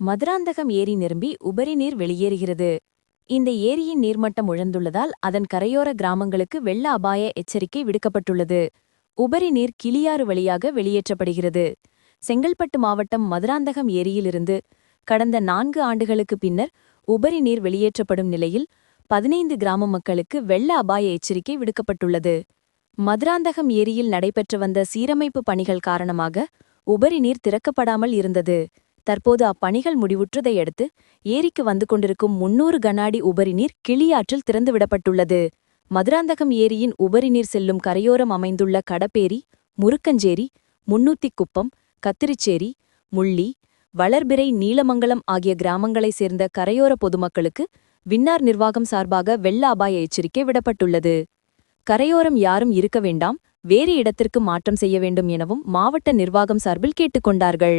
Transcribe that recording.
மதுராந்தகம் ஏரி நிரம்பி உபரி நீர் வெளியேறுகிறது. இந்த ஏரியின் நீர்மட்டம் உழந்துள்ளதால் அதன் கரையோர கிராமங்களுக்கு வெள்ள அபாய எச்சரிக்கை விடுக்கப்பட்டுள்ளது. உபரி நீர் கிளியாறு வழியாக வெளியேற்றப்படுகிறது. செங்கல்பட்டு மாவட்டம் மதுராந்தகம் ஏரியிலிருந்து கடந்த நான்கு ஆண்டுகளுக்கு பின்னர் உபரி நீர் வெளியேற்றப்படும் நிலையில் பதினைந்து கிராம மக்களுக்கு வெள்ள அபாய எச்சரிக்கை விடுக்கப்பட்டுள்ளது. மதுராந்தகம் ஏரியில் நடைபெற்று வந்த சீரமைப்பு பணிகள் காரணமாக உபரி நீர் திறக்கப்படாமல் இருந்தது. தற்போது அப்பணிகள் முடிவுற்றதையடுத்து ஏரிக்கு வந்து கொண்டிருக்கும் முன்னூறு கனாடி உபரிநீர் கிளியாற்றில் திறந்துவிடப்பட்டுள்ளது மதுராந்தகம் ஏரியின் உபரிநீர் செல்லும் கரையோரம் அமைந்துள்ள கடப்பேரி முருக்கஞ்சேரி முன்னூத்திக்குப்பம் கத்திரிச்சேரி முள்ளி வளர்பிறை நீலமங்கலம் ஆகிய கிராமங்களைச் சேர்ந்த கரையோர பொதுமக்களுக்கு வின்னார் நிர்வாகம் சார்பாக வெள்ள அபாய எச்சரிக்கை விடப்பட்டுள்ளது. கரையோரம் யாரும் இருக்க வேண்டாம் வேறு இடத்திற்கு மாற்றம் செய்ய வேண்டும் எனவும் மாவட்ட நிர்வாகம் சார்பில் கேட்டுக்கொண்டார்கள்